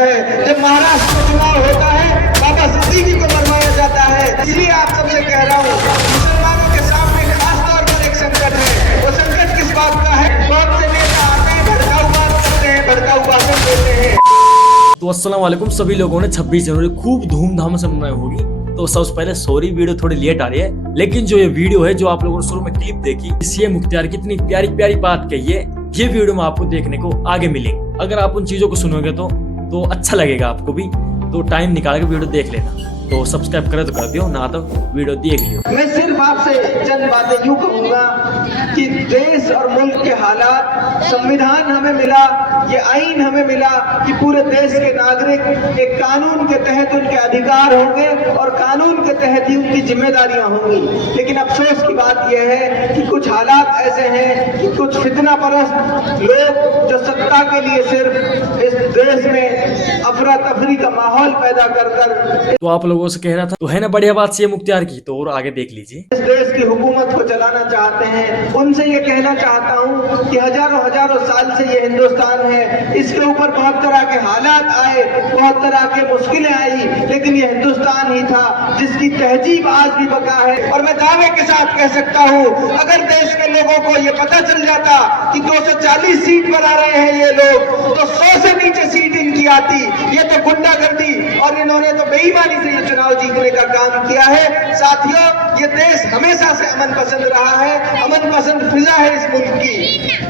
तो अस्सलाम वालेकुम सभी लोगों ने 26 जनवरी खूब धूमधाम से मनाई होगी। तो सबसे पहले सॉरी, वीडियो थोड़ी लेट आ रही है, लेकिन जो ये वीडियो है जो आप लोगों ने शुरू में क्लिप देखी, सीएम मुख्तियार की इतनी प्यारी प्यारी बात कही है, ये वीडियो में आपको देखने को आगे मिलेंगे। अगर आप उन चीजों को सुनोगे तो अच्छा लगेगा आपको भी। तो टाइम निकाल के वीडियो देख लेना। तो सब्सक्राइब करे तो कर दियो, ना तो वीडियो देख लियो। मैं सिर्फ आपसे चंद बातें यूं कहूंगा कि देश और मुल्क के हालात, संविधान हमें मिला, ये आईन हमें मिला कि पूरे देश के नागरिक एक कानून के तहत उनके अधिकार होंगे और कानून के तहत ही उनकी जिम्मेदारियां होंगी। लेकिन अफसोस की बात यह है कि कुछ हालात ऐसे हैं कि कुछ फितना परस्त लोग जो सत्ता के लिए सिर्फ इस देश में अफरा तफरी का माहौल पैदा कर तो आप लोगों से कह रहा था, तो है ना बढ़िया बात सीएम मुख्तियार की। तो और आगे देख लीजिए। इस देश की हुकूमत को चलाना चाहते हैं, उनसे ये कहना चाहता हूँ कि हजारों साल से ये हिंदुस्तान है, इसके ऊपर बहुत तरह के हालात आए, बहुत तरह के मुश्किलें आई, लेकिन ये हिंदुस्तान ही था जिसकी तहजीब आज भी बका है। और मैं दावे के साथ कह सकता हूँ, अगर देश के लोगों को ये पता चल जाता कि 240 सीट पर आ रहे हैं ये लोग, तो 100 से नीचे सीट इनकी आती। ये तो गुंडागर्दी और इन्होंने तो बेईमानी से ये चुनाव जीतने का काम किया है। साथियों, ये देश हमेशा से अमन पसंद रहा है, अमन पसंद फिजा है इस मुल्क की।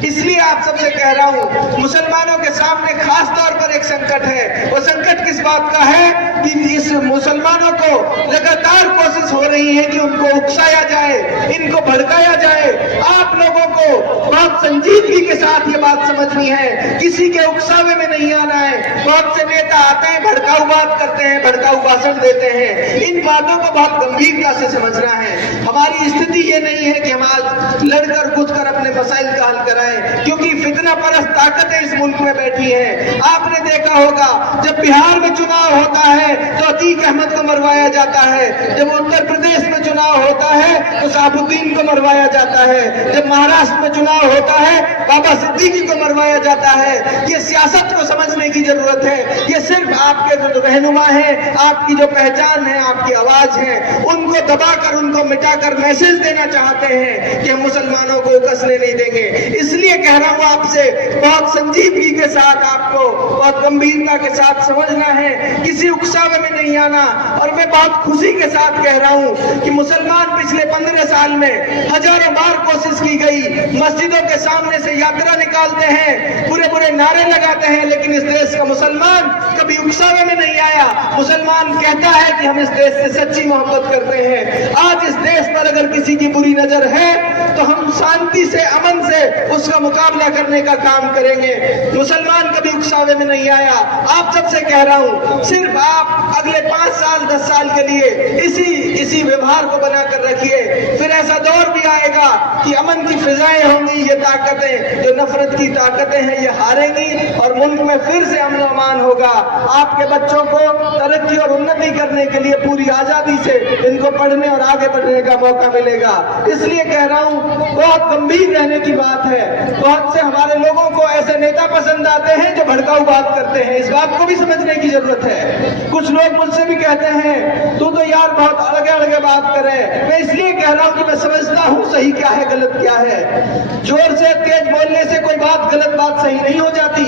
इसलिए आप सबसे कह रहा हूँ, मुसलमानों के सामने खास तौर पर एक संकट है। वो संकट किस बात का है कि इस मुसलमानों को लगातार कोशिश हो रही है कि उनको उकसाया जाए, इनको भड़काया जाए। आप लोगों को बहुत संजीदगी के साथ ये बात समझनी है, किसी के उकसावे में नहीं आना है। बहुत से नेता आते हैं, भड़काऊ बात करते हैं, भड़काऊ भाषण देते हैं। इन बातों को बहुत गंभीरता से समझना है। हमारी स्थिति ये नहीं है कि हम आज लड़कर कूदकर अपने मसाइल का हल कराएं, क्योंकि फितना परस्त ताकतें इस मुल्क में बैठी हैं। आपने देखा होगा, जब बिहार में चुनाव होता है तो अतीक अहमद को मरवाया जाता है, जब उत्तर प्रदेश में चुनाव होता है तो शहाबुद्दीन को मरवाया जाता है, जब महाराष्ट्र में चुनाव होता है बाबा सिद्दीकी को मरवाया जाता है। ये सियासत को समझने की जरूरत है। ये सिर्फ आपके जो रहनुमा है, आपकी जो पहचान है, आपकी आवाज है, उनको दबाकर, उनको मिटाकर मैसेज देना चाहते हैं कि हम मुसलमानों को कसने नहीं देंगे। इसलिए कह रहा हूं आपसे, बहुत संजीदगी के साथ, आपको बहुत गंभीरता के साथ समझना है, किसी उकसावे में नहीं आना। और मैं बहुत खुशी के साथ कह रहा हूं कि मुसलमान पिछले 15 साल में हजारों बार कोशिश की गई, मस्जिदों के सामने से यात्रा निकालते हैं, पूरे नारे लगाते हैं, लेकिन इस देश का मुसलमान कभी उकसावे में नहीं आया। मुसलमान कहता है कि हम इस देश से सच्ची मोहब्बत करते हैं। आज इस देश पर अगर किसी की बुरी नजर है तो हम शांति से, अमन से उसका मुकाबला करने का काम करेंगे। मुसलमान कभी उकसावे में नहीं आया। आप सबसे कह रहा हूं, सिर्फ आप अगले 5 साल 10 साल के लिए इसी व्यवहार को बनाकर रखिए। फिर ऐसा दौर भी आएगा कि अमन की फिजाएं होंगी, ये ताकतें जो नफरत की ताकतें हैं ये हारेंगी और मुल्क में फिर से अमन अमान होगा। आपके बच्चों को तरक्की और उन्नति करने के लिए पूरी आजादी से इनको पढ़ने और आगे बढ़ने का मौका मिलेगा। इसलिए कह रहा हूं, बहुत गंभीर रहने की बात है। बहुत से हमारे लोगों को ऐसे नेता पसंद आते हैं जो भड़काऊ बात करते हैं, इस बात को भी समझने की जरूरत है। कुछ लोग मुझसे भी कहते हैं, तू तो यार बहुत अलग बात करे। मैं इसलिए कह रहा हूं कि मैं समझता हूं सही क्या है, गलत क्या है। जोर से तेज बोलने से कोई बात, गलत बात सही नहीं हो जाती।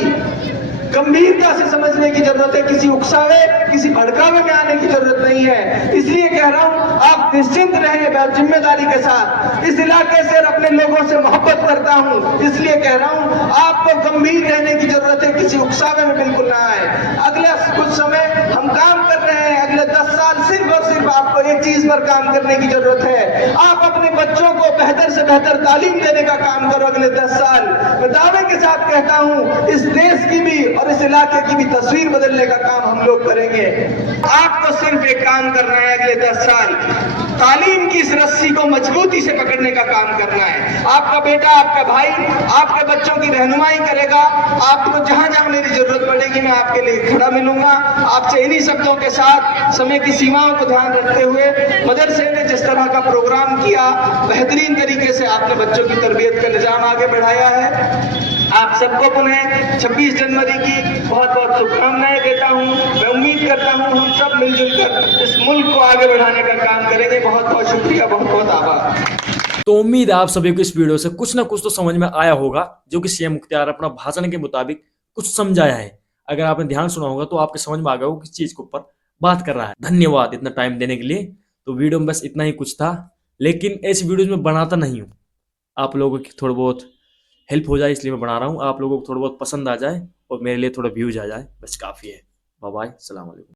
गंभीरता से समझने की जरूरत है, किसी उकसावे, किसी भड़कावे में आने की जरूरत नहीं है। इसलिए कह रहा हूं, आप निश्चिंत रहें जिम्मेदारी के साथ। इस इलाके से अपने लोगों से मोहब्बत करता हूं, इसलिए कह रहा हूं, आपको गंभीर रहने की जरूरत है, किसी उकसावे में बिल्कुल ना आए। अगले कुछ समय हम काम कर रहे हैं, अगले 10 साल सिर्फ और सिर्फ आपको एक चीज पर काम करने की जरूरत है। आप अपने बच्चों को बेहतर से बेहतर तालीम देने का काम करो अगले 10 साल। मैं दावे के साथ कहता हूं, इस देश की भी और इस इलाके की भी तस्वीर बदलने का काम हम लोग करेंगे। आपको सिर्फ एक काम करना है, अगले 10 साल तालीम की इस रस्सी को मजबूती से पकड़ने का काम करना है। आपका बेटा, आपका भाई आपके बच्चों की रहनुमाई करेगा। आपको जहां जहां मेरी जरूरत पड़ेगी मैं आपके लिए खड़ा मिलूंगा। आपसे इन्हीं शब्दों के साथ, समय की सीमाओं को ध्यान रखते हुए, मदरसे ने जिस तरह का प्रोग्राम किया, बेहतरीन तरीके से आपने बच्चों की तरबियत का निजाम आगे बढ़ाया है। आप सबको पुनः 26 जनवरी की बहुत बहुत शुभकामनाएं देता हूं। मैं उम्मीद करता हूं हम सब मिलजुल कर इस मुल्क को आगे बढ़ाने का काम करेंगे। बहुत बहुत शुक्रिया, बहुत बहुत आभार। तो उम्मीद है आप सभी को इस वीडियो से कुछ ना कुछ तो समझ में आया होगा, जो कि सीएम मुख्तियार अपना भाषण के मुताबिक कुछ समझाया है। अगर आपने ध्यान सुना होगा तो आपके समझ में आ गया होगा किस चीज के ऊपर बात कर रहा है। धन्यवाद इतना टाइम देने के लिए। तो वीडियो में बस इतना ही कुछ था, लेकिन ऐसी वीडियोज में बनाता नहीं हूँ, आप लोगों की थोड़ा बहुत हेल्प हो जाए इसलिए मैं बना रहा हूँ। आप लोगों को थोड़ा बहुत पसंद आ जाए और मेरे लिए थोड़ा व्यूज आ जाए, बस काफी है। बाय बाय, सलाम अलैकुम।